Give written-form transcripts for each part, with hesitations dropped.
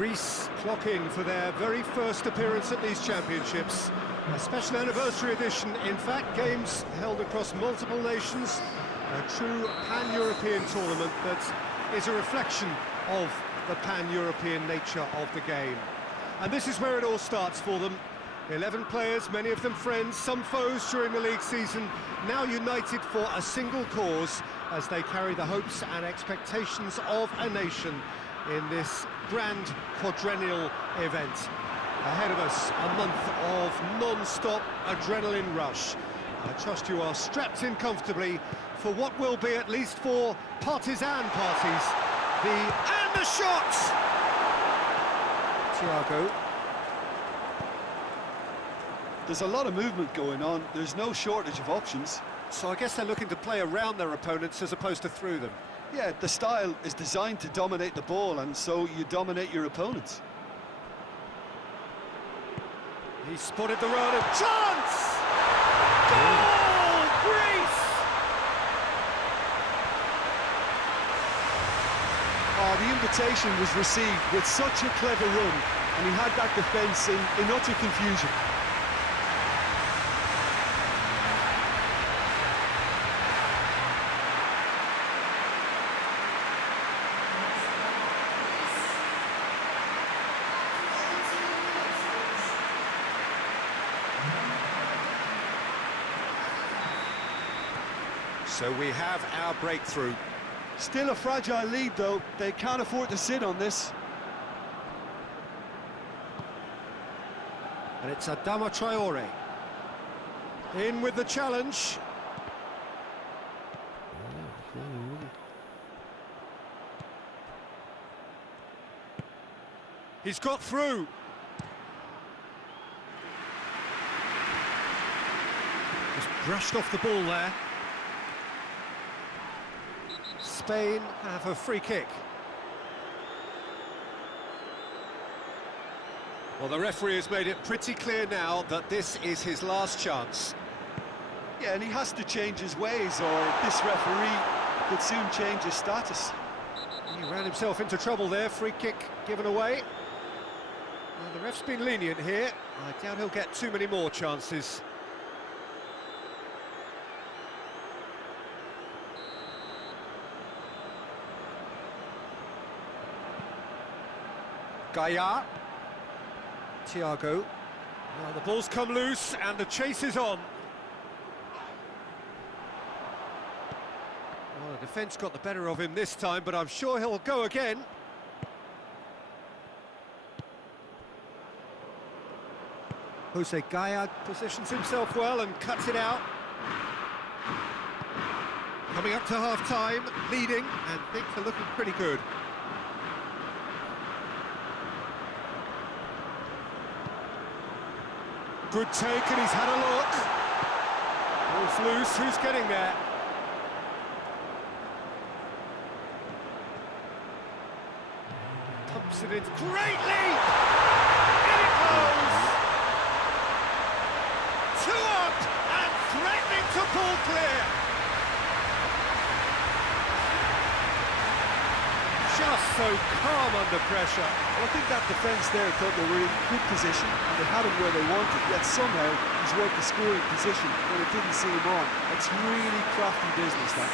Greece clocking for their very first appearance at these championships. A special anniversary edition, in fact, games held across multiple nations. A true pan-European tournament that is a reflection of the pan-European nature of the game. And this is where it all starts for them. 11 players, many of them friends, some foes during the league season, now united for a single cause as they carry the hopes and expectations of a nation in this grand quadrennial event. Ahead of us, a month of non-stop adrenaline rush. I trust you are strapped in comfortably for what will be at least 4 partisan parties. And the shot! Thiago. There's a lot of movement going on, there's no shortage of options. So I guess they're looking to play around their opponents as opposed to through them. Yeah, the style is designed to dominate the ball, and so you dominate your opponents. He spotted the run and chance! Goal! Greece! Oh, the invitation was received with such a clever run, and he had that defence in utter confusion. So we have our breakthrough. Still a fragile lead, though. They can't afford to sit on this. And it's Adama Traore. In with the challenge. He's got through. Just brushed off the ball there. Spain have a free kick. Well, the referee has made it pretty clear now that this is his last chance. Yeah, and he has to change his ways, or this referee could soon change his status. He ran himself into trouble there, free kick given away. Well, the ref's been lenient here. I doubt he'll get too many more chances. Gaia. Thiago. Well, the ball's come loose and the chase is on. Well, the defence got the better of him this time, but I'm sure he'll go again. Jose Gaia positions himself well and cuts it out. Coming up to half-time, leading, and things are looking pretty good. Good take, and he's had a look. Ball's loose, who's getting there? Pumps it in, great leap! In it goes! 2 up, and threatening to pull clear. Just so calm under pressure. I think that defence there thought they were in good position and they had him where they wanted, yet somehow he's worked the scoring position when it didn't see him on. It's really crafty business, that.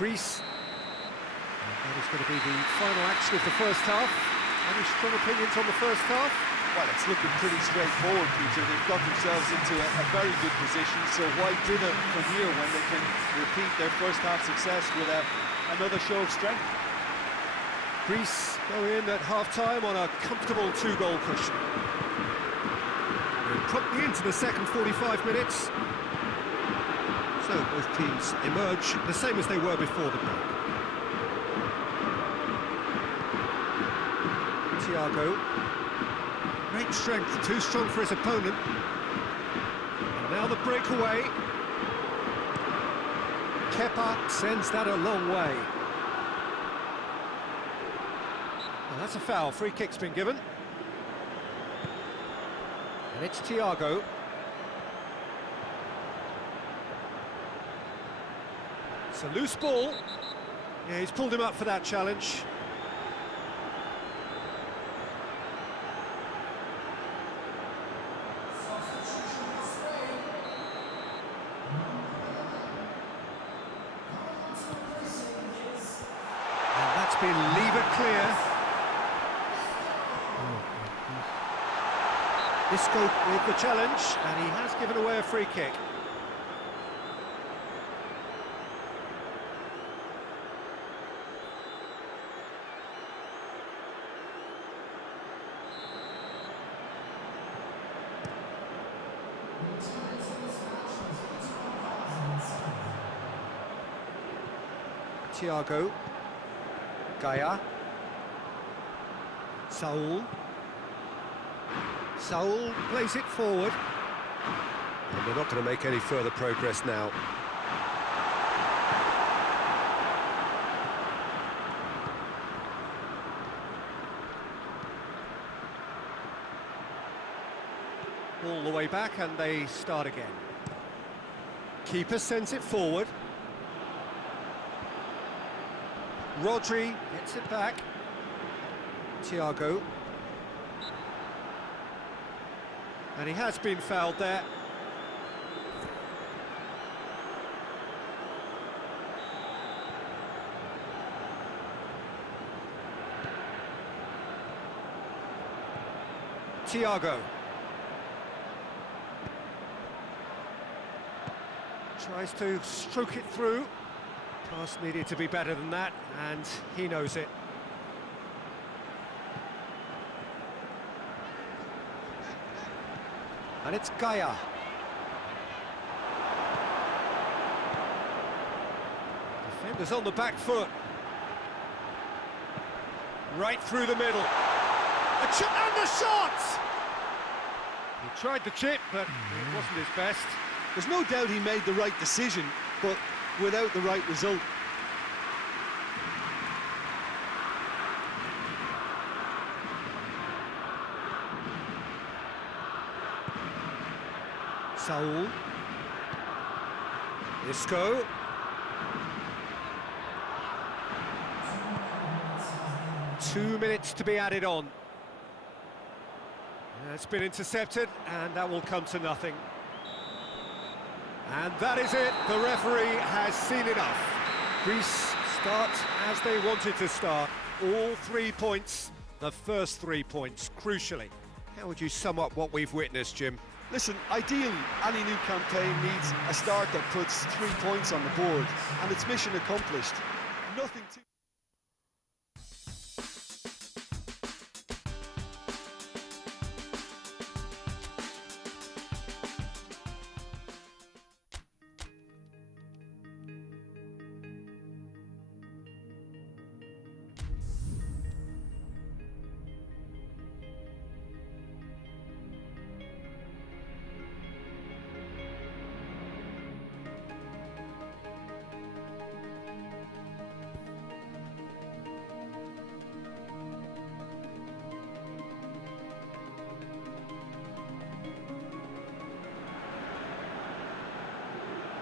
Greece. That is going to be the final action of the first half. Any strong opinions on the first half? Well, it's looking pretty straightforward, Peter. They've got themselves into a very good position, so why dither from here when they can repeat their first half success with another show of strength? Greece go in at half-time on a comfortable 2-goal cushion. And promptly into the second 45 minutes. So both teams emerge the same as they were before the break. Thiago. Great strength, too strong for his opponent. And now the breakaway. Kepa sends that a long way. Well, that's a foul. Free kick's been given. And it's Thiago. It's a loose ball. Yeah, he's pulled him up for that challenge. And that's been lever clear. Isco with the challenge, and he has given away a free kick. Thiago, Gaia, Saul plays it forward. And they're not going to make any further progress now. All the way back and they start again. Keeper sends it forward. Rodri gets it back. Thiago. And he has been fouled there. Thiago. Tries to stroke it through. Pass needed to be better than that, and he knows it. And it's Gaia. Defenders on the back foot. Right through the middle. A chip and the shot! He tried the chip, but it wasn't his best. There's no doubt he made the right decision, but without the right result. Saul. Isco. Two minutes to be added on. It's been intercepted, and that will come to nothing. And that is it. The referee has seen enough. Greece start as they wanted to start. All 3 points, the first 3 points, crucially. How would you sum up what we've witnessed, Jim? Listen, ideally, any new campaign needs a start that puts 3 points on the board, and it's mission accomplished. Nothing to...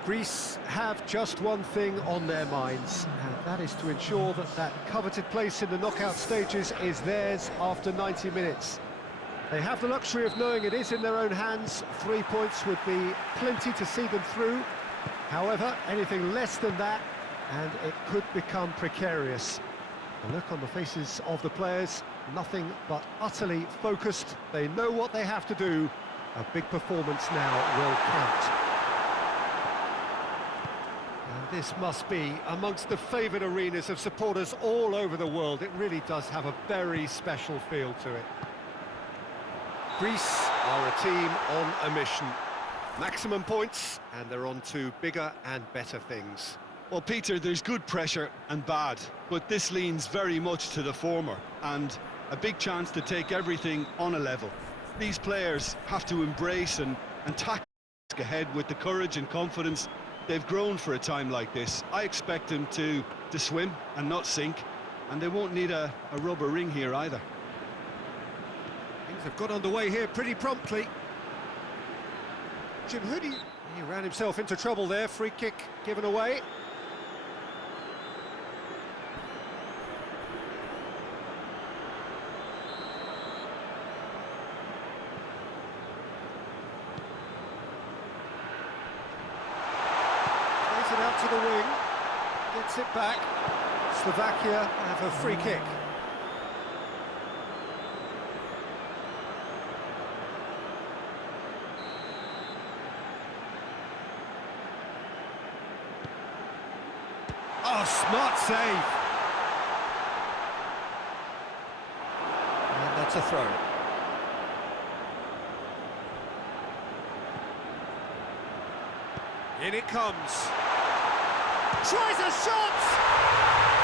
Greece have just one thing on their minds, and that is to ensure that that coveted place in the knockout stages is theirs after 90 minutes. They have the luxury of knowing it is in their own hands. 3 points would be plenty to see them through. However, anything less than that, and it could become precarious. The look on the faces of the players, nothing but utterly focused. They know what they have to do. A big performance now will count. This must be amongst the favoured arenas of supporters all over the world. It really does have a very special feel to it. Greece are a team on a mission. Maximum points, and they're on to bigger and better things. Well, Peter, there's good pressure and bad, but this leans very much to the former, and a big chance to take everything on a level. These players have to embrace and tackle ahead with the courage and confidence They've grown for a time like this. I expect them to swim and not sink, and they won't need a rubber ring here either. Things have got underway here pretty promptly. Jim, he ran himself into trouble there. Free kick given away. Plays it out to the wing. Gets it back. Slovakia have a free kick. Oh, smart save. And that's a throw. In it comes. Tries a shot!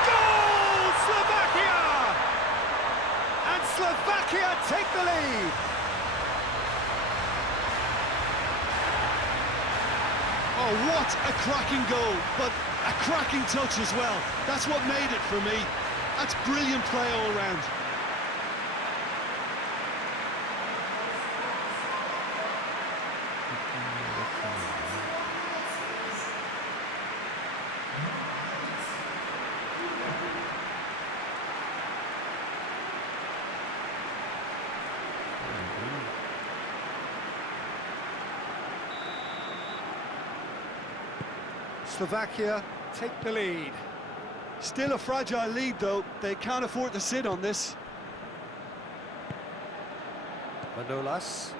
Goal! Slovakia! And Slovakia take the lead. Oh, what a cracking goal, but a cracking touch as well. That's what made it for me. That's brilliant play all round. Slovakia take the lead. Still a fragile lead, though. They can't afford to sit on this. Manolas.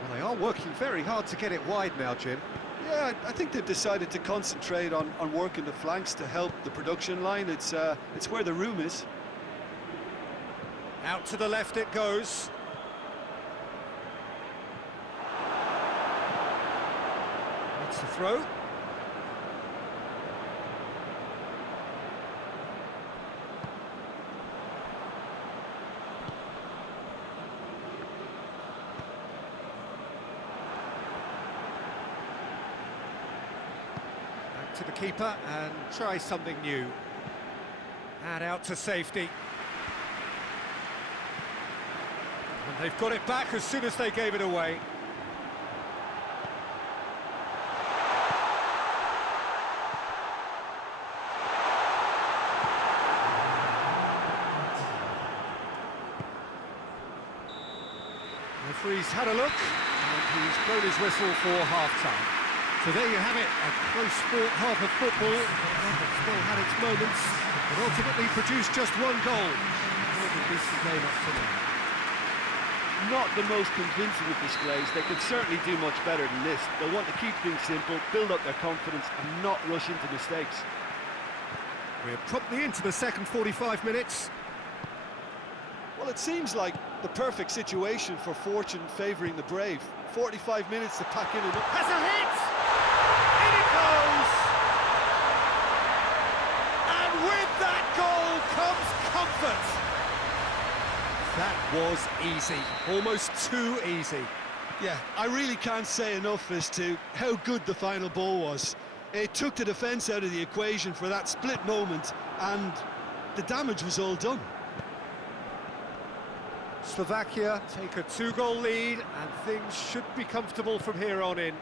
Well, they are working very hard to get it wide now, Jim. Yeah, I think they've decided to concentrate on working the flanks to help the production line. It's where the room is. Out to the left it goes. It's the throw. Back to the keeper and try something new. And out to safety. And they've got it back as soon as they gave it away. The referee's had a look, and he's blown his whistle for half-time. So there you have it, a close-fought half of football, that still had its moments, but ultimately produced just one goal. A decent game up to now. Not the most convincing of displays. They could certainly do much better than this. They'll want to keep things simple, build up their confidence and not rush into mistakes. We're promptly into the second 45 minutes. Well, it seems like the perfect situation for fortune favouring the brave. 45 minutes to pack in and up. Has a hit! In it goes! And with that goal comes comfort. That was easy, almost too easy. Yeah, I really can't say enough as to how good the final ball was. It took the defence out of the equation for that split moment, and the damage was all done. Slovakia take a 2-goal lead, and things should be comfortable from here on in.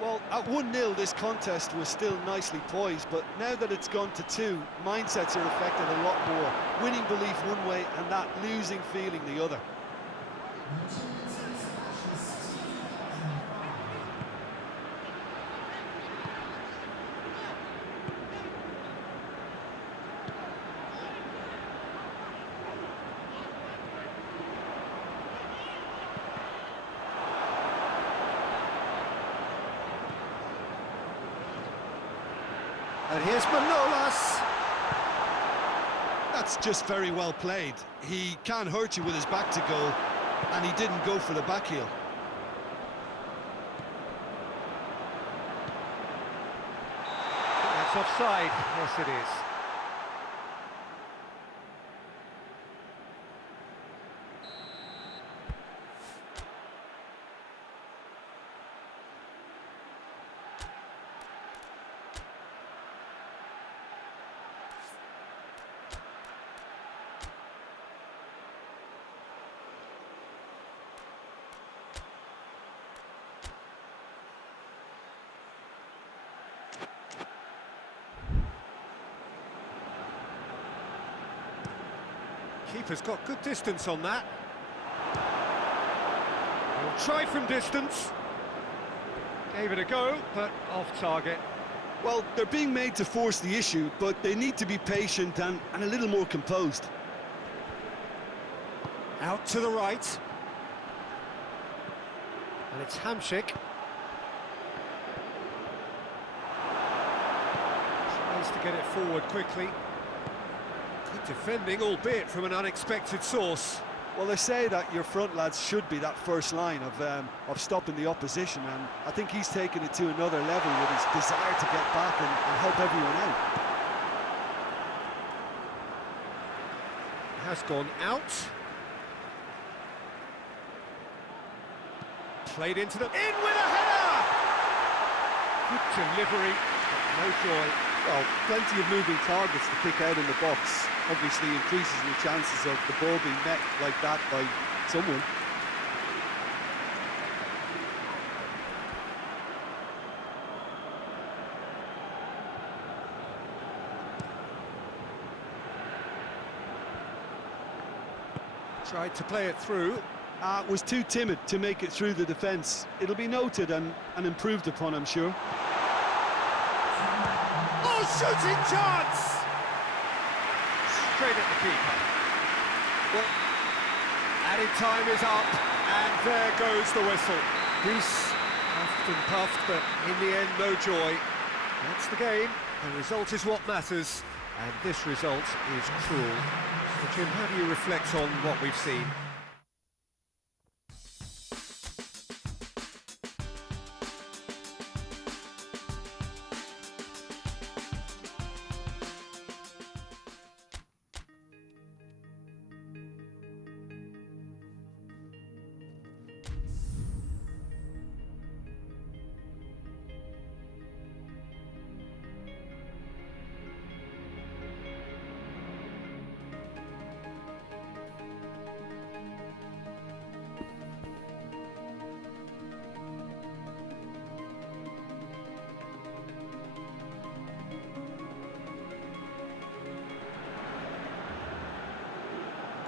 Well, at 1-0, this contest was still nicely poised, but now that it's gone to 2, mindsets are affected a lot more. Winning belief one way and that losing feeling the other. And here's Manolas. That's just very well played. He can't hurt you with his back to goal, and he didn't go for the back heel. That's offside. Yes, it is. Keeper's got good distance on that. He'll try from distance. Gave it a go, but off target. Well, they're being made to force the issue, but they need to be patient and a little more composed. Out to the right. And it's Hamšík. Tries to get it forward quickly. Good defending, albeit from an unexpected source. Well, they say that your front lads should be that first line of stopping the opposition, and I think he's taken it to another level with his desire to get back and help everyone out. Has gone out. Played into the... In with a header! Good delivery, but no joy. Well, plenty of moving targets to pick out in the box. Obviously increases the chances of the ball being met like that by someone. Tried to play it through. Was too timid to make it through the defence. It'll be noted and improved upon, I'm sure. Oh, shooting chance! Straight at the keeper. Well, added time is up, and there goes the whistle. Greece puffed and puffed, but in the end, no joy. That's the game. The result is what matters, and this result is cruel. So, Jim, how do you reflect on what we've seen?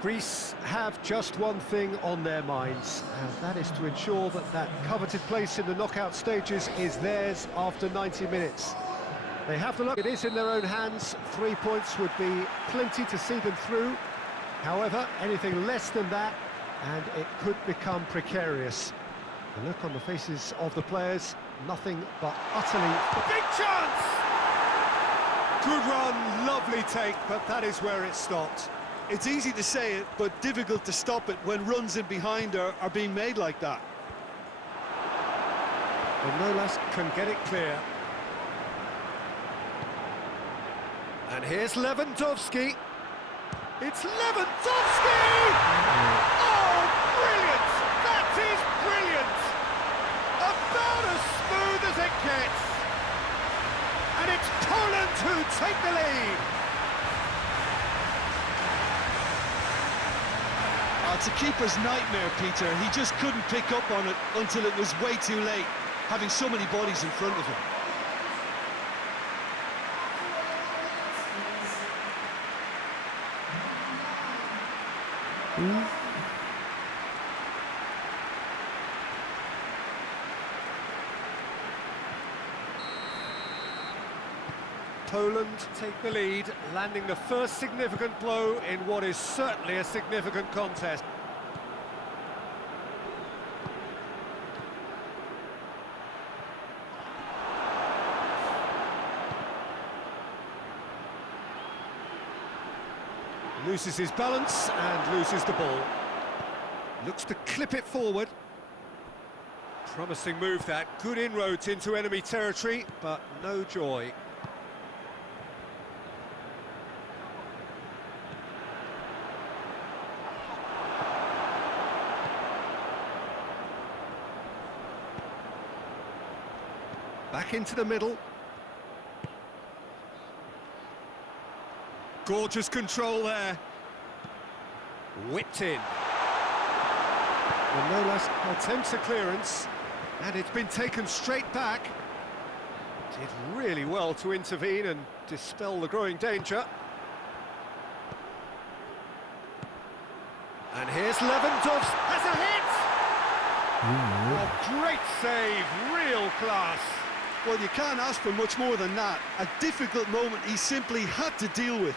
Greece have just one thing on their minds, and that is to ensure that that coveted place in the knockout stages is theirs after 90 minutes. They have the luck, it is in their own hands. 3 points would be plenty to see them through. However, anything less than that, and it could become precarious. The look on the faces of the players, nothing but utterly... Big chance! Good run, lovely take, but that is where it stopped. It's easy to say it, but difficult to stop it when runs in behind are being made like that. And Nolas can get it clear. And here's Lewandowski. It's Lewandowski! Oh, brilliant! That is brilliant! About as smooth as it gets. And it's Poland who take the lead. It's a keeper's nightmare, Peter. He just couldn't pick up on it until it was way too late, having so many bodies in front of him. Poland take the lead, landing the first significant blow in what is certainly a significant contest. Loses his balance and loses the ball. Looks to clip it forward. Promising move that, good inroads into enemy territory, but no joy. Back into the middle. Gorgeous control there. Whipped in. Well, Nolas attempts a clearance, and it's been taken straight back. Did really well to intervene and dispel the growing danger. And here's Lewandowski, has a hit! Oh, great save, real class. Well, you can't ask for much more than that. A difficult moment he simply had to deal with.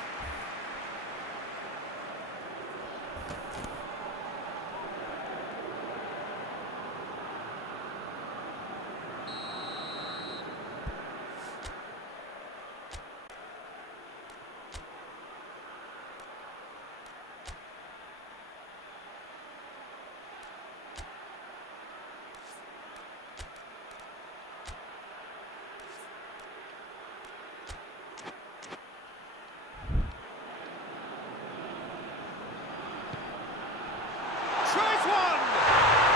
Tries one!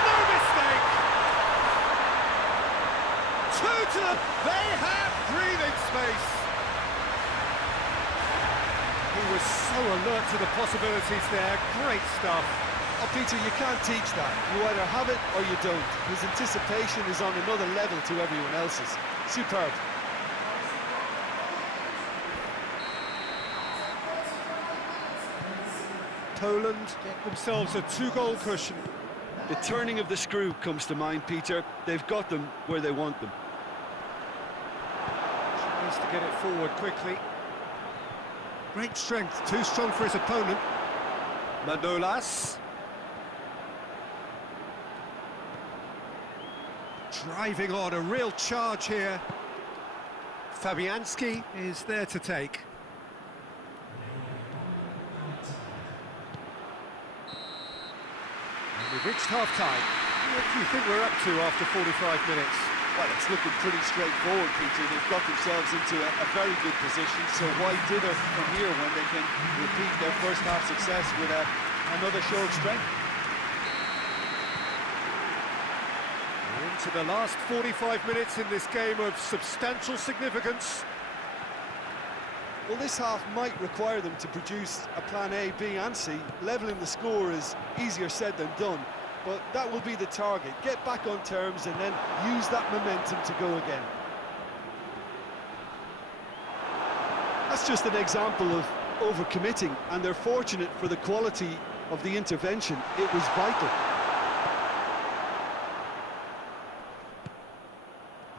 No mistake! Two to the... They have breathing space! He was so alert to the possibilities there. Great stuff. Oh, Peter, you can't teach that. You either have it or you don't. His anticipation is on another level to everyone else's. Superb. Poland get themselves a two-goal cushion. The turning of the screw comes to mind, Peter. They've got them where they want them. Tries to get it forward quickly. Great strength, too strong for his opponent. Manolas. Driving on, a real charge here. Fabianski is there to take. And we've reached half-time. What do you think we're up to after 45 minutes? Well, it's looking pretty straightforward, Peter. They've got themselves into a very good position, so why dither from here when they can repeat their first half success with another show of strength? Into the last 45 minutes in this game of substantial significance. Well, this half might require them to produce a plan A, B and C. Levelling the score is easier said than done, but that will be the target. Get back on terms and then use that momentum to go again. That's just an example of overcommitting, and they're fortunate for the quality of the intervention. It was vital.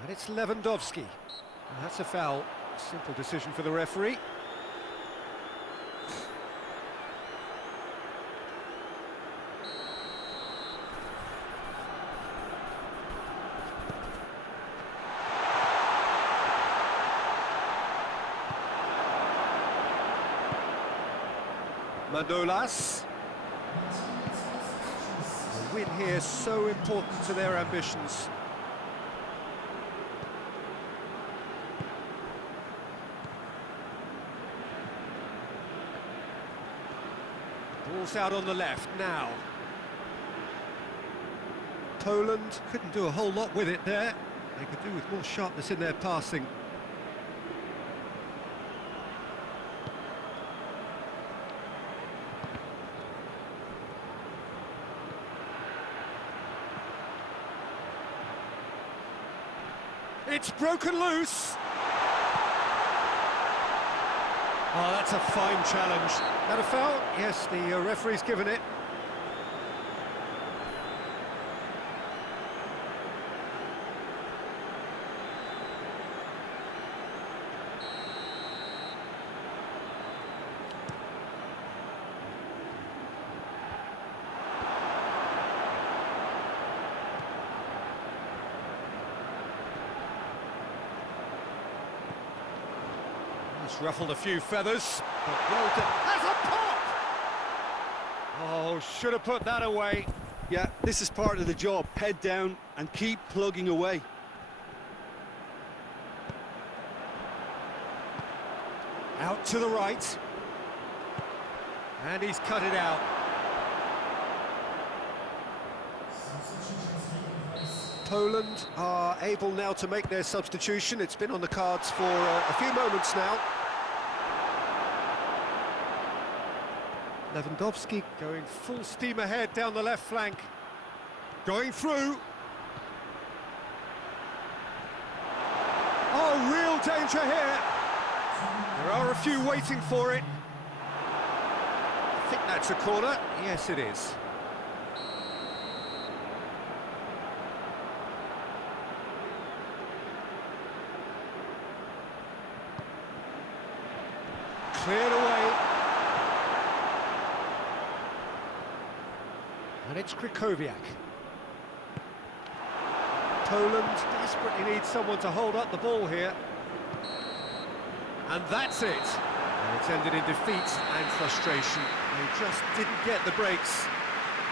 And it's Lewandowski. And that's a foul. Simple decision for the referee. Manolas. A win here so important to their ambitions. Ball's out on the left now. Poland couldn't do a whole lot with it there. They could do with more sharpness in their passing. It's broken loose. Oh, that's a fine challenge. That a foul? Yes, the referee's given it. It's ruffled a few feathers, but well done. That's a pop! Oh, should have put that away. Yeah, this is part of the job. Head down and keep plugging away. Out to the right. And he's cut it out. Poland are able now to make their substitution. It's been on the cards for a few moments now. Lewandowski going full steam ahead down the left flank. Going through. Oh, real danger here. There are a few waiting for it. think that's a corner. Yes, it is. Cleared away. And it's Krychowiak. Poland desperately needs someone to hold up the ball here. And that's it. And it's ended in defeat and frustration. They just didn't get the breaks.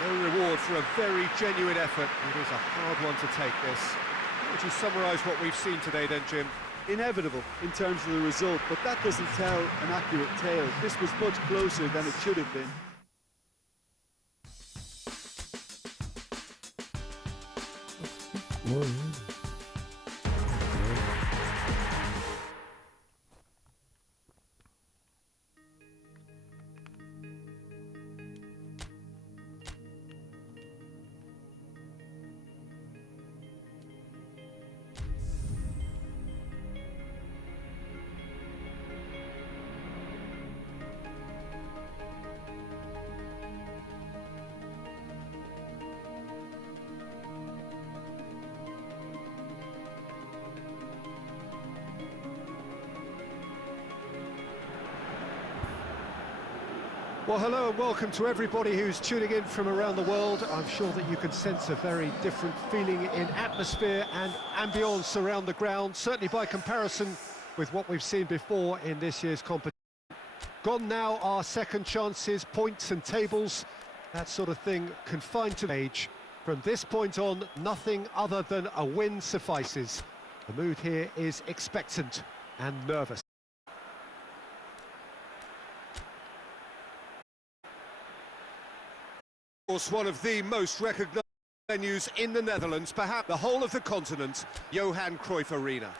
No reward for a very genuine effort. It is a hard one to take, this. How would you summarise what we've seen today then, Jim? Inevitable in terms of the result, but that doesn't tell an accurate tale. This was much closer than it should have been. Well, hello and welcome to everybody who's tuning in from around the world. I'm sure that you can sense a very different feeling in atmosphere and ambience around the ground, certainly by comparison with what we've seen before in this year's competition. Gone now are second chances, points and tables, that sort of thing confined to age. From this point on, nothing other than a win suffices. The mood here is expectant and nervous. Of course, one of the most recognised venues in the Netherlands, perhaps the whole of the continent, Johan Cruyff Arena.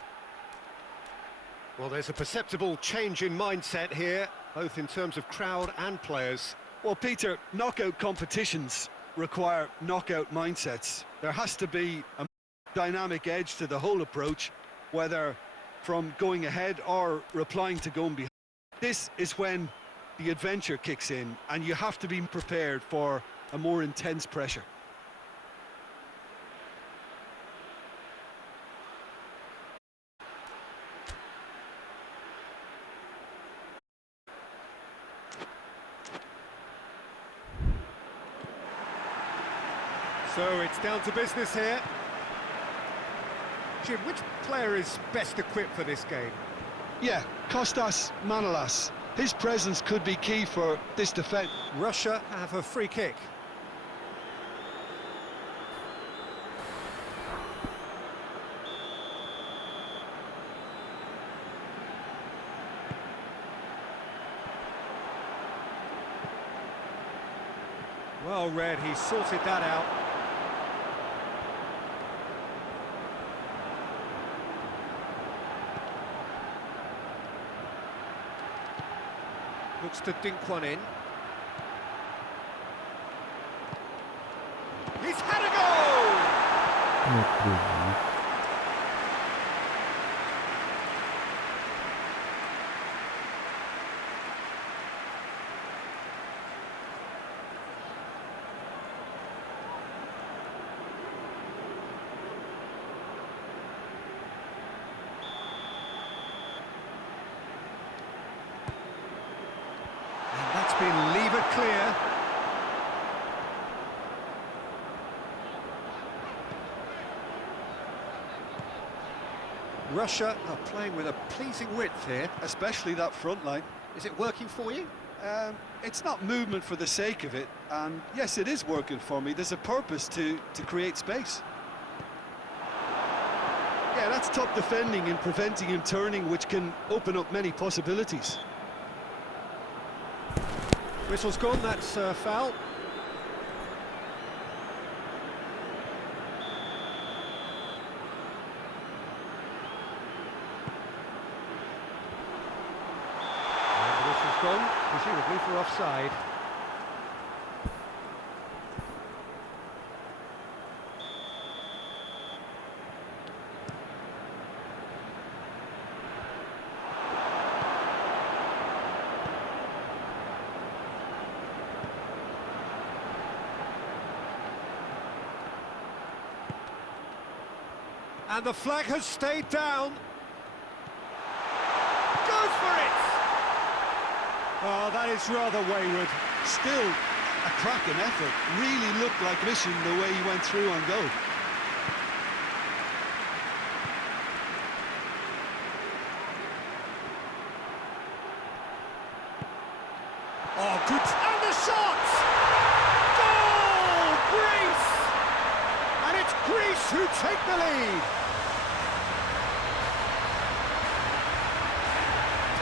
Well, there's a perceptible change in mindset here, both in terms of crowd and players. Well, Peter, knockout competitions require knockout mindsets. There has to be a dynamic edge to the whole approach, whether from going ahead or replying to going behind. This is when the adventure kicks in, and you have to be prepared for a more intense pressure. So it's down to business here. Jim, which player is best equipped for this game? Yeah, Kostas Manolas. His presence could be key for this defence. Russia have a free kick. Well read, he sorted that out. Looks to dink one in. He's had a goal! That's been levered clear. Russia are playing with a pleasing width here. Especially that front line. Is it working for you? It's not movement for the sake of it, and yes, it is working for me. There's a purpose to create space. Yeah, that's top defending and preventing him turning, which can open up many possibilities. Whistle's gone, that's foul. And the whistle's gone, presumably for offside. And the flag has stayed down. Goes for it! Oh, that is rather wayward. Still a cracking effort. Really looked like mission the way he went through on goal. Oh, good. And the shot! Goal! Greece! And it's Greece who take the lead.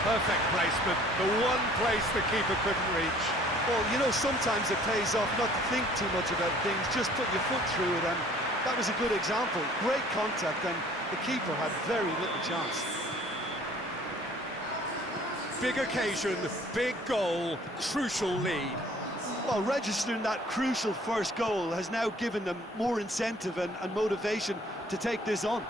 Perfect placement, the one place the keeper couldn't reach. Well, you know, sometimes it pays off not to think too much about things, just put your foot through it, and that was a good example. Great contact, and the keeper had very little chance. Big occasion, big goal, crucial lead. Well, registering that crucial first goal has now given them more incentive and motivation to take this on.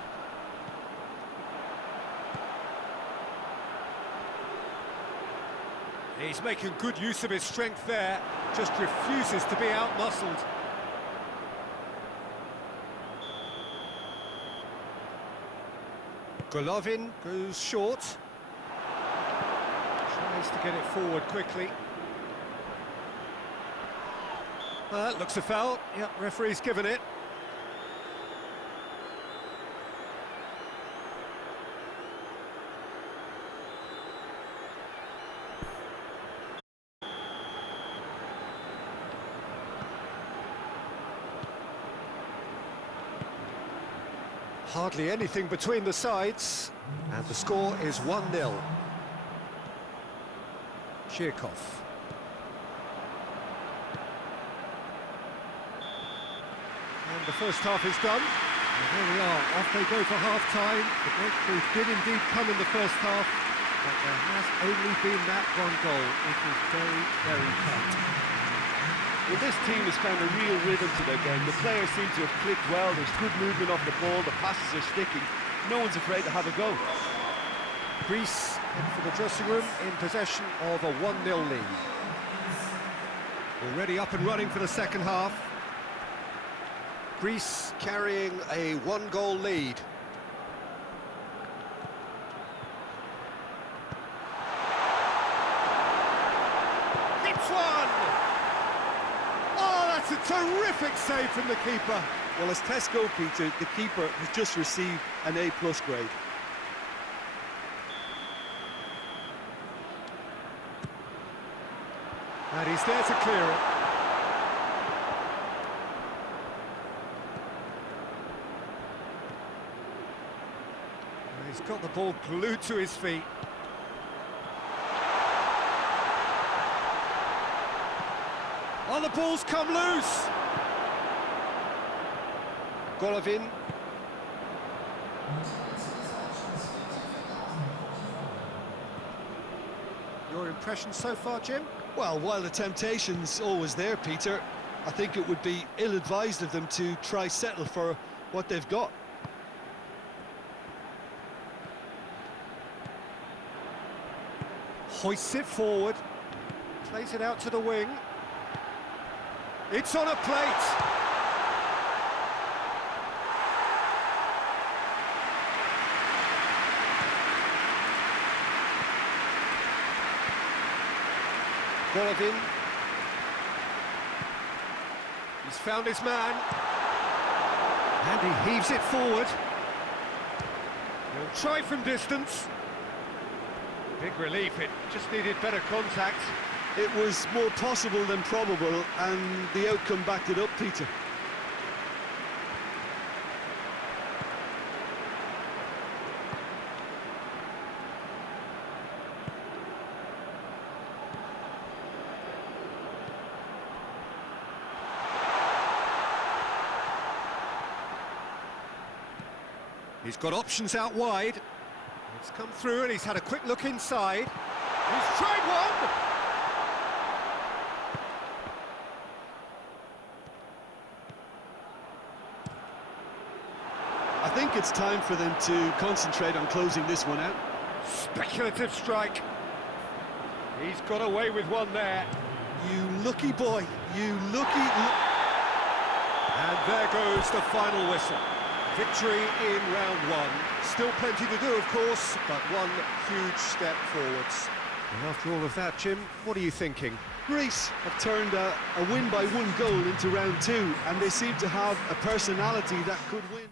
He's making good use of his strength there, just refuses to be out-muscled. Golovin goes short. Tries to get it forward quickly. Looks a foul. Yep, referee's given it. Hardly anything between the sides, and the score is 1-0. Chirkov. And the first half is done. And here we are, off they go for half-time. The breakthrough did indeed come in the first half, but there has only been that one goal. It was very, very tight. Well, this team has found a real rhythm to their game. The players seem to have clicked well. There's good movement off the ball. The passes are sticking. No one's afraid to have a go. Greece in for the dressing room in possession of a 1-0 lead. Already up and running for the second half. Greece carrying a one-goal lead. Hits one! Oh, that's a terrific save from the keeper. Well, as tests go, Peter, the keeper has just received an A+ grade. And he's there to clear it. And he's got the ball glued to his feet. Oh, the ball's come loose! Golovin. Your impression so far, Jim? Well, while the temptation's always there, Peter, I think it would be ill-advised of them to try settle for what they've got. Hoists it forward, plays it out to the wing. It's on a plate! Golovin. He's found his man. And he heaves it forward. He'll try from distance. Big relief, it just needed better contact. It was more possible than probable, and the outcome backed it up, Peter. He's got options out wide. It's come through and he's had a quick look inside. He's tried one! I think it's time for them to concentrate on closing this one out. Speculative strike. He's got away with one there. You lucky boy, you lucky... And there goes the final whistle. Victory in round one. Still plenty to do, of course, but one huge step forwards. And after all of that, Jim, what are you thinking? Greece have turned a win by one goal into round two, and they seem to have a personality that could win.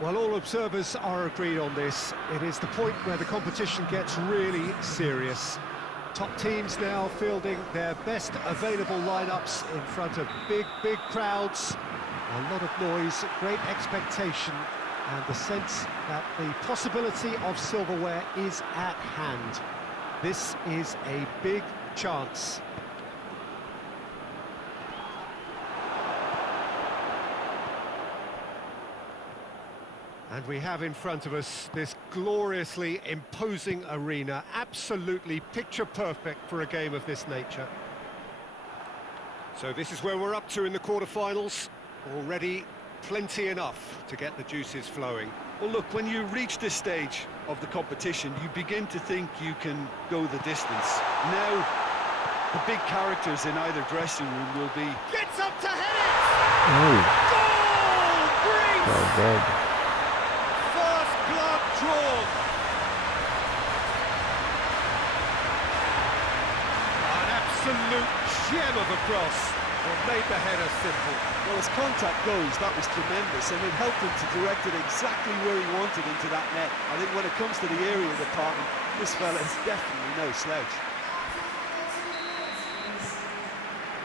Well, all observers are agreed on this. It is the point where the competition gets really serious. Top teams now fielding their best available lineups in front of big crowds. A lot of noise, great expectation, and the sense that the possibility of silverware is at hand. This is a big chance. And we have in front of us this gloriously imposing arena, absolutely picture-perfect for a game of this nature. So this is where we're up to in the quarter-finals. Already plenty enough to get the juices flowing. Well, look, when you reach this stage of the competition, you begin to think you can go the distance. Now, the big characters in either dressing room will be... Gets up to head it! Goal! Greece! Well done. Blood drawn. An absolute gem of a cross. It made the header simple. Well, as contact goes, that was tremendous, and it helped him to direct it exactly where he wanted into that net. I think when it comes to the area department, this fella is definitely no slouch.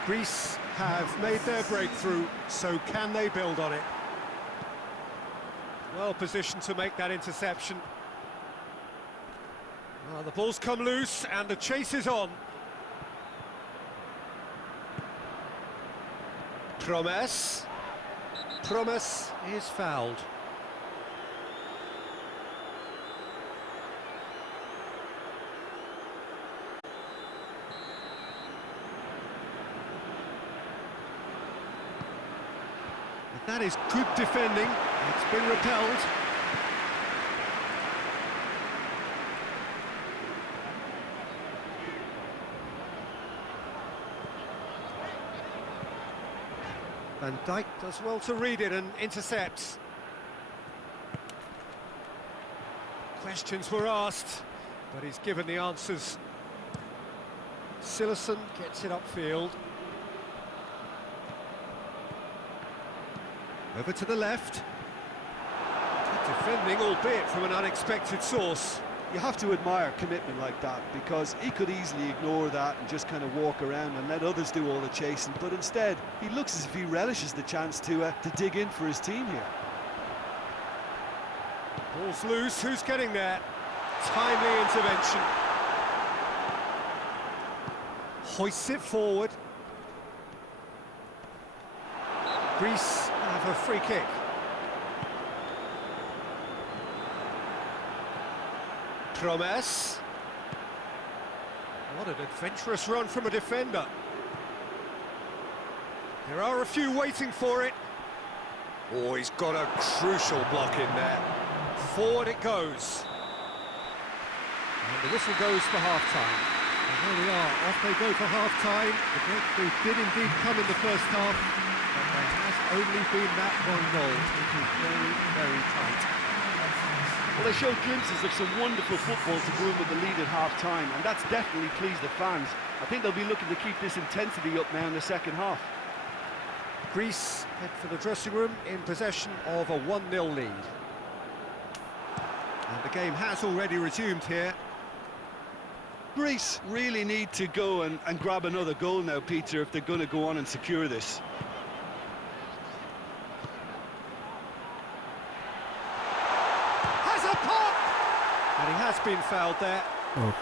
Greece have made their breakthrough, so can they build on it? Well positioned to make that interception. Well, the ball's come loose and the chase is on. Promes is fouled. That is good defending. It's been repelled. Van Dijk does well to read it and intercepts. Questions were asked, but he's given the answers. Silerson gets it upfield. Over to the left. Good defending, albeit from an unexpected source. You have to admire commitment like that, because he could easily ignore that and just kind of walk around and let others do all the chasing, but instead he looks as if he relishes the chance to dig in for his team here. Ball's loose, who's getting there? Timely intervention. Hoists it forward. Greece have a free kick. Promes. What an adventurous run from a defender. There are a few waiting for it. Oh, he's got a crucial block in there. Forward it goes. And the whistle goes for half-time. And here we are, off they go for half-time. The breakthrough did indeed come in the first half, but there has only been that one goal. It is very, very tight. Well, they showed glimpses of some wonderful football to go in with the lead at half-time, and that's definitely pleased the fans. I think they'll be looking to keep this intensity up now in the second half. Greece head for the dressing room in possession of a 1-0 lead. And the game has already resumed here. Greece really need to go and grab another goal now, Peter, if they're going to go on and secure this. Has a pop! And he has been fouled there. Oh.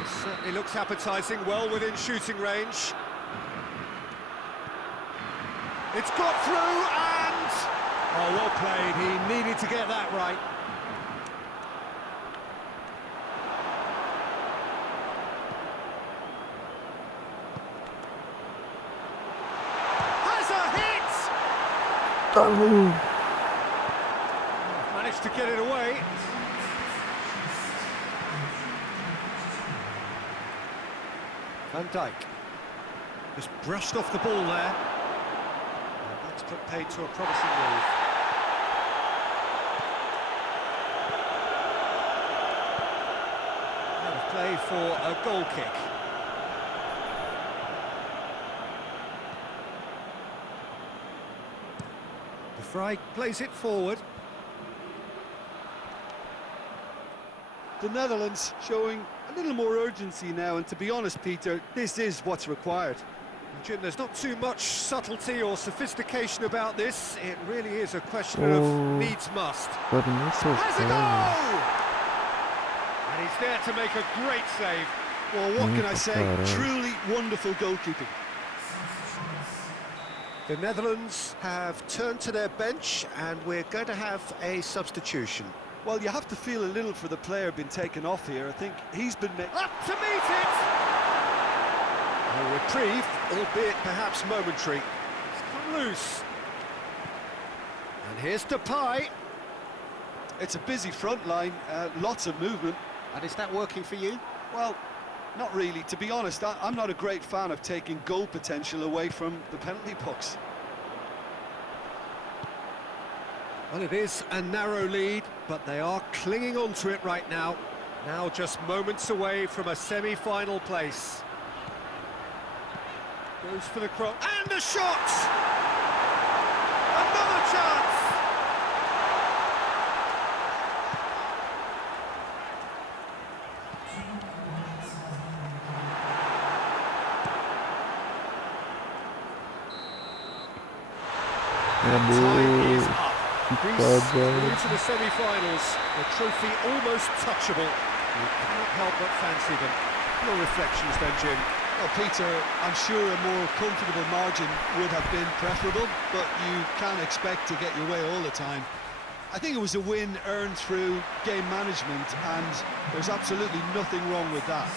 This certainly looks appetising, well within shooting range. It's got through and... Oh, well played, he needed to get that right. Has a hit! Oh. Managed to get it away. Van Dijk just brushed off the ball there. And that's put paid to a promising move. Out of play for a goal kick. De Vrij plays it forward. The Netherlands showing a little more urgency now, and to be honest, Peter, this is what's required. Jim, there's not too much subtlety or sophistication about this. It really is a question of needs must. But Has a goal! And he's there to make a great save. Well, what can I say? Truly wonderful goalkeeping. The Netherlands have turned to their bench, and we're going to have a substitution. Well, you have to feel a little for the player being taken off here. I think he's been... Up to meet it! A reprieve, albeit perhaps momentary. It's come loose. And here's Depay. It's a busy front line, lots of movement. And is that working for you? Well, not really. To be honest, I'm not a great fan of taking goal potential away from the penalty box. Well, it is a narrow lead, but they are clinging on to it right now. Now just moments away from a semi-final place. Goes for the cross, and a shot! Another chance! Time is up. Greece through to the semi-finals, the trophy almost touchable. You cannot help but fancy them. Your reflections then, Jim? Well, Peter, I'm sure a more comfortable margin would have been preferable, but you can't expect to get your way all the time. I think it was a win earned through game management, and there's absolutely nothing wrong with that.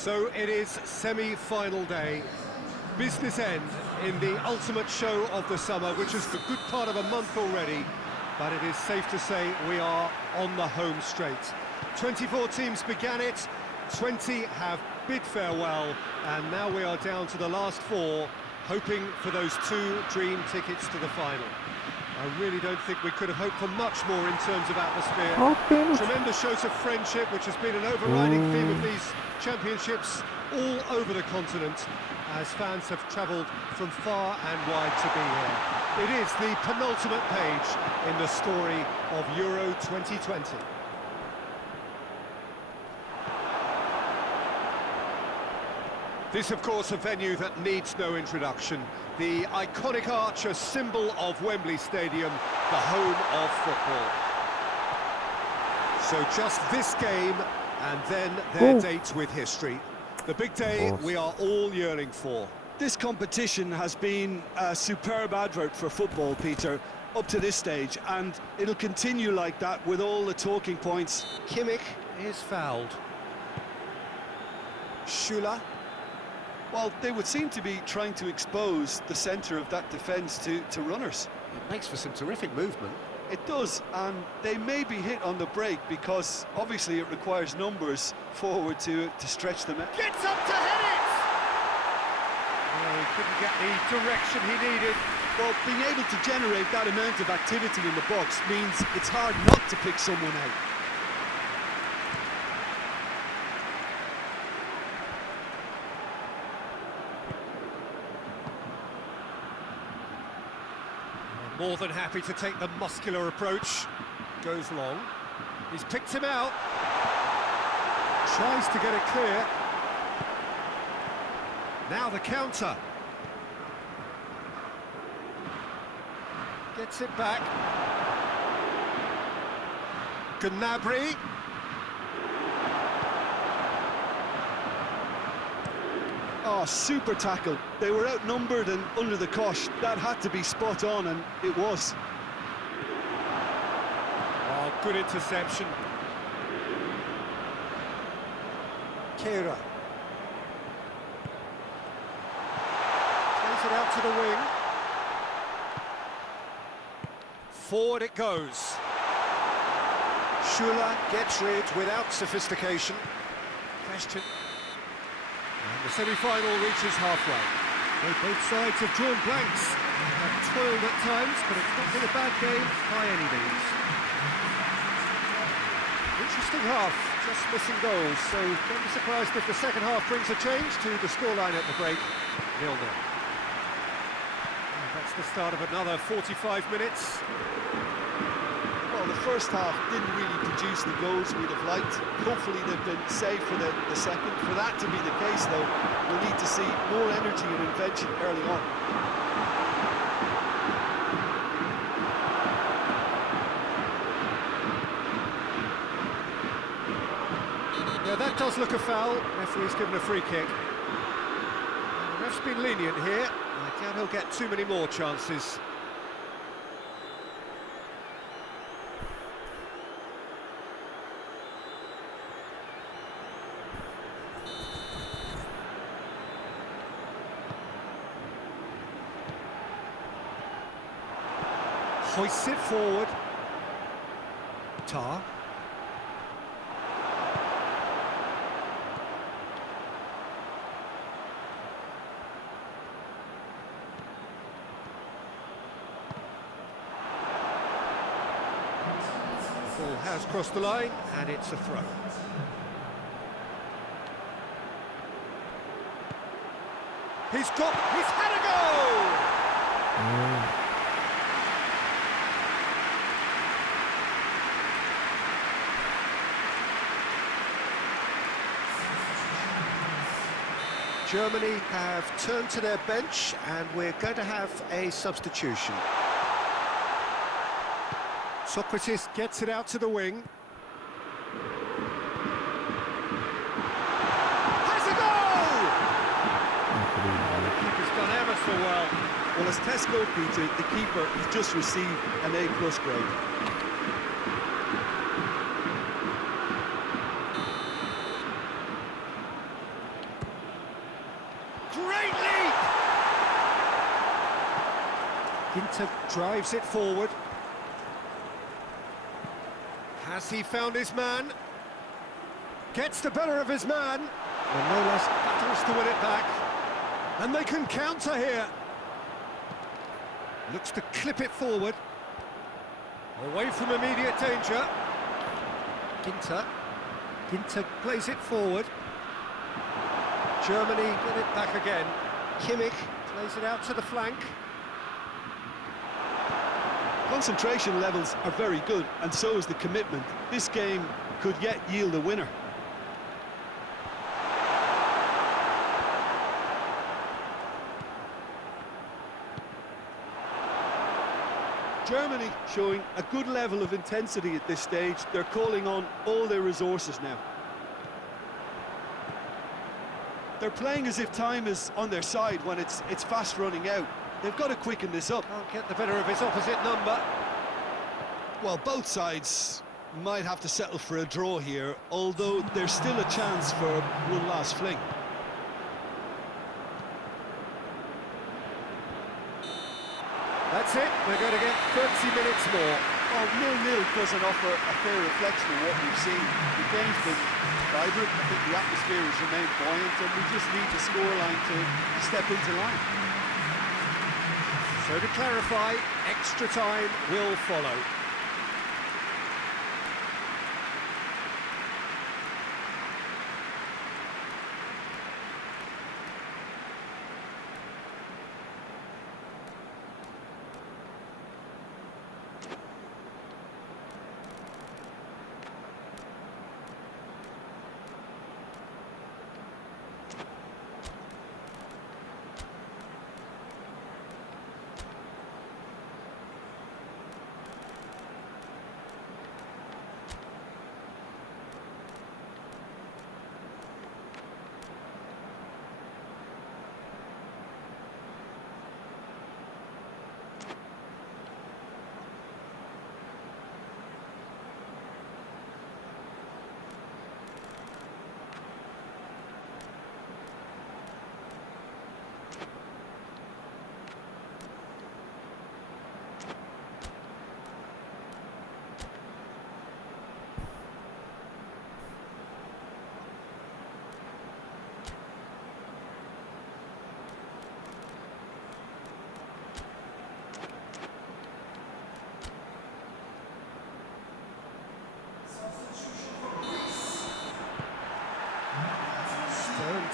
So it is semi-final day, business end in the ultimate show of the summer, which is a good part of a month already, but it is safe to say we are on the home straight. 24 teams began it, 20 have bid farewell, and now we are down to the last 4, hoping for those 2 dream tickets to the final. I really don't think we could have hoped for much more in terms of atmosphere. Tremendous shows of friendship, which has been an overriding theme of these championships all over the continent, as fans have travelled from far and wide to be here. It is the penultimate page in the story of Euro 2020. This, of course, a venue that needs no introduction. The iconic arch, a symbol of Wembley Stadium, the home of football. So just this game, and then their date with history. The big day we are all yearning for. This competition has been a superb advert for football, Peter, up to this stage, and it'll continue like that with all the talking points. Kimmich is fouled. Schüller. Well, they would seem to be trying to expose the centre of that defence to runners. It makes for some terrific movement. It does, and they may be hit on the break because obviously it requires numbers forward to stretch them out. Gets up to head it! Well, he couldn't get the direction he needed. Well, being able to generate that amount of activity in the box means it's hard not to pick someone out. More than happy to take the muscular approach. Goes long. He's picked him out. Tries to get it clear. Now the counter. Gets it back. Gnabry. Oh, super tackle. They were outnumbered and under the cosh. That had to be spot on, and it was. Oh, good interception. Kehrer. Plays it out to the wing. Forward it goes. Schüller gets rid without sophistication. Question. And the semi-final reaches halfway. Both sides have drawn blanks. Have toiled at times, but it's not been a bad game by any means. Interesting half, just missing goals, so don't be surprised if the second half brings a change to the scoreline at the break, 0-0. That's the start of another 45 minutes. Well, the first half didn't really produce the goals we'd have liked. Hopefully they've been saved for the second. For that to be the case, though, we'll need to see more energy and invention early on. Yeah, that does look a foul. Referee's given a free kick. And the ref's been lenient here. I doubt he'll get too many more chances. Hoists it forward. Tar. The ball has crossed the line, and it's a throw. He's had a goal! Germany have turned to their bench, and we're going to have a substitution. Socrates gets it out to the wing. Has a goal! The keeper's done ever so well. Well, as Tesco, Peter, the keeper has just received an A+ grade. Ginter drives it forward. Has he found his man? Gets the better of his man. And no less battles to win it back. And they can counter here. Looks to clip it forward. Away from immediate danger. Ginter plays it forward. Germany get it back again. Kimmich plays it out to the flank. Concentration levels are very good, and so is the commitment. This game could yet yield a winner. Germany showing a good level of intensity at this stage. They're calling on all their resources now. They're playing as if time is on their side when it's fast running out. They've got to quicken this up. Can't get the better of his opposite number. Well, both sides might have to settle for a draw here, although there's still a chance for one last fling. That's it, we're going to get 30 minutes more. Well, 0-0 doesn't offer a fair reflection of what we've seen. The game's been vibrant, I think the atmosphere has remained buoyant, and we just need the scoreline to step into line. So to clarify, extra time will follow.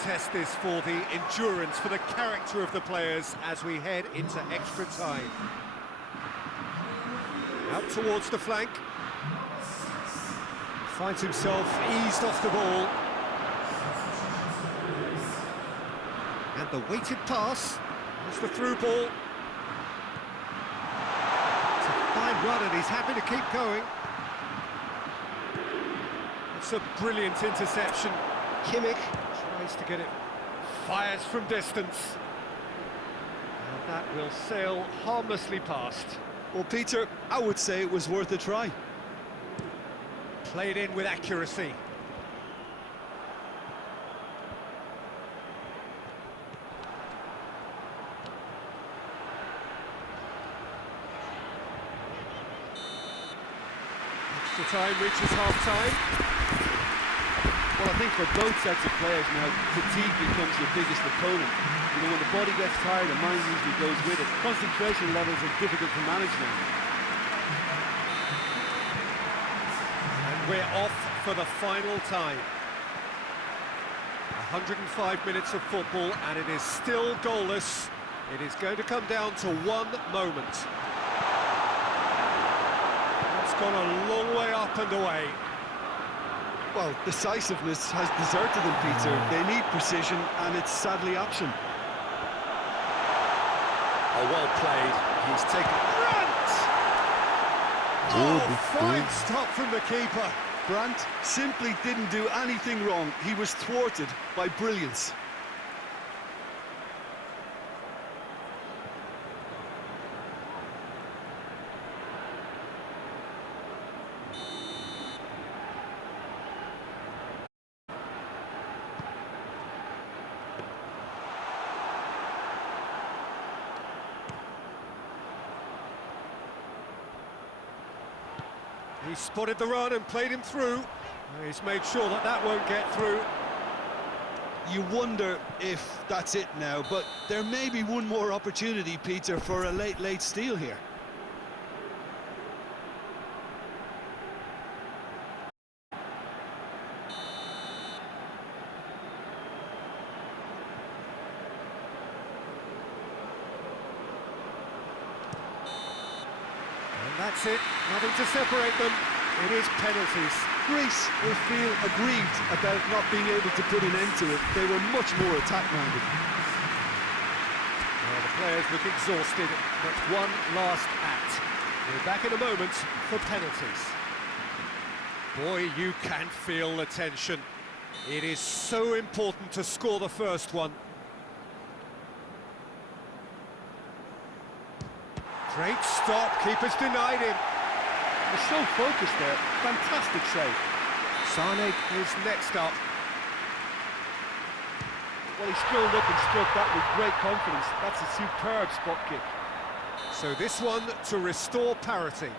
Test this for the endurance, for the character of the players as we head into extra time. Out towards the flank. Finds himself eased off the ball. And the weighted pass. That's the through ball. It's a fine run and he's happy to keep going. It's a brilliant interception. Kimmich tries to get it, fires from distance. And that will sail harmlessly past. Well, Peter, I would say it was worth a try. Played in with accuracy. Extra time reaches half-time. Well, I think for both sets of players now, fatigue becomes your biggest opponent. You know, when the body gets tired, the mind usually goes with it. Concentration levels are difficult to manage now. And we're off for the final time. 105 minutes of football, and it is still goalless. It is going to come down to one moment. It's gone a long way up and away. Well, decisiveness has deserted them, Peter. They need precision, and it's sadly absent. Oh, well played. He's taken... Brandt! Oh, fine stop from the keeper. Brandt simply didn't do anything wrong. He was thwarted by brilliance. He spotted the run and played him through. He's made sure that that won't get through. You wonder if that's it now, but there may be one more opportunity, Peter, for a late steal here. And that's it, nothing to separate them. It is penalties. Greece will feel aggrieved about not being able to put an end to it. They were much more attack-minded. Well, the players look exhausted, but one last act. We're back in a moment for penalties. Boy, you can feel the tension. It is so important to score the first one. Great stop, keeper's denied him. They're so focused there. Fantastic save. Sane is next up. Well, he strolled up and struck that with great confidence. That's a superb spot kick. So this one to restore parity.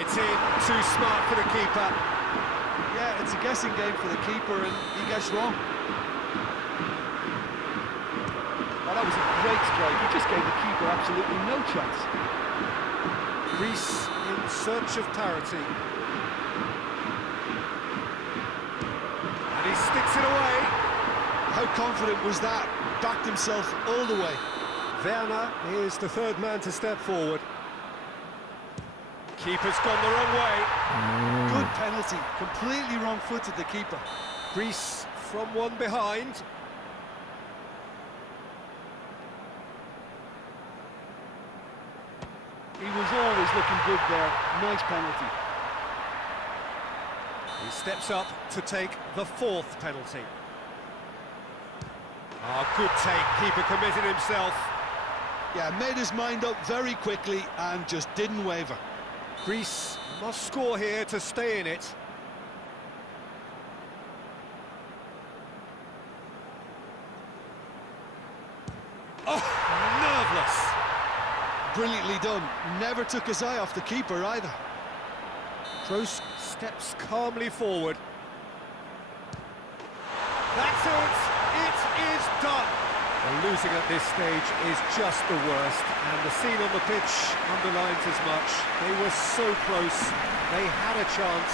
It's in, too smart for the keeper. Yeah, it's a guessing game for the keeper, and he gets wrong. Oh, that was a great strike. He just gave the keeper absolutely no chance. Greece in search of parity. And he sticks it away. How confident was that? Backed himself all the way. Werner is the third man to step forward. Keeper's gone the wrong way. Good penalty. Completely wrong-footed, the keeper. Greece from one behind. He was always looking good there. Nice penalty. He steps up to take the fourth penalty. Good take. Keeper committed himself. Yeah, made his mind up very quickly and just didn't waver. Greece must score here to stay in it. Oh, nerveless. Brilliantly done. Never took his eye off the keeper either. Kroos steps calmly forward. That's it! It is done! Well, losing at this stage is just the worst, and the scene on the pitch underlines as much. They were so close, they had a chance,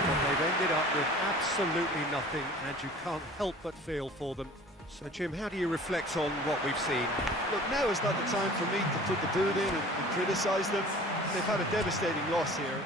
but they've ended up with absolutely nothing, and you can't help but feel for them. So, Jim, how do you reflect on what we've seen? Look, now is not the time for me to put the boot in and criticise them. They've had a devastating loss here.